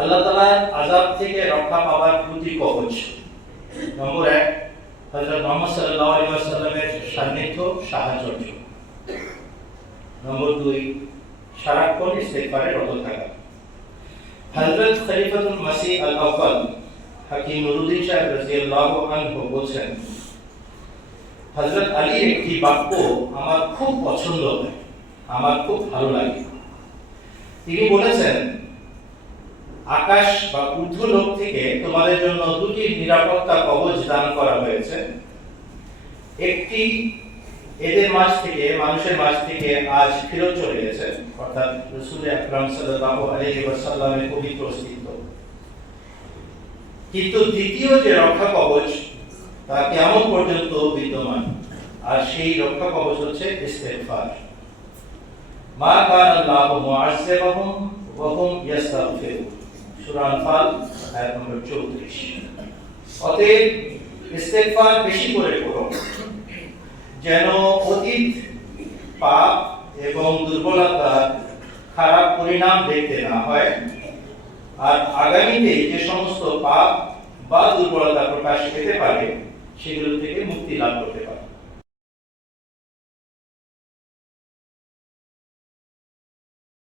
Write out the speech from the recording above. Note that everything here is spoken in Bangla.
আল্লাহ তাআলার আযাব থেকে রক্ষা পাওয়ার দুটি কবচ। নম্বর 1, হযরত মুহাম্মদ সাল্লাল্লাহু আলাইহি ওয়াসাল্লামের সান্নিধ্য, সাহায্য। নম্বর 2, সারাক্ষণ ইস্তেগফারে রত থাকা। হযরত খলিফাতুল মাসিহ আল-আউয়াল হাকিম নুরুদ্দিন সাহেব রাদিয়াল্লাহু আনহু বলেন, হযরত আলীর একটি বাক্য আমার খুব পছন্দ হয়, আমার খুব ভালো লাগে। তিনি বলেছেন, আকাশ বা ঊর্ধ্বলোক থেকে তোমাদের জন্য দুটি নিরাপত্তা কবচ দান করা হয়েছে। একটি এদের মাঝ থেকে, মানুষের মাঝ থেকে আজ ফিরত চলে গেছে, অর্থাৎ রাসূল আকরাম সাল্লাল্লাহু আলাইহি ওয়াসাল্লামের পবিত্র অস্তিত্ব। কিন্তু দ্বিতীয় যে রক্ষা কবচ তা কিয়ামত পর্যন্ত বিদ্যমান, আর সেই রক্ষা কবচ হচ্ছে ইস্তেগফার। মা কানা আল্লাহু মুআযযিবাহুম ওয়া হুম ইস্তাগফিরুন, সূরা আনফাল আয়াত নম্বর 34। অতএব ইস্তেগফার বেশি করে করো, যেন অতীত পাপ এবং দুর্বলতার খারাপ পরিণাম দেখতে না হয়, আর আগামীতে যে সমস্ত পাপ বা দুর্বলতা প্রকাশ পেতে পারে সেগুলো থেকে মুক্তি লাভ করতে পারে।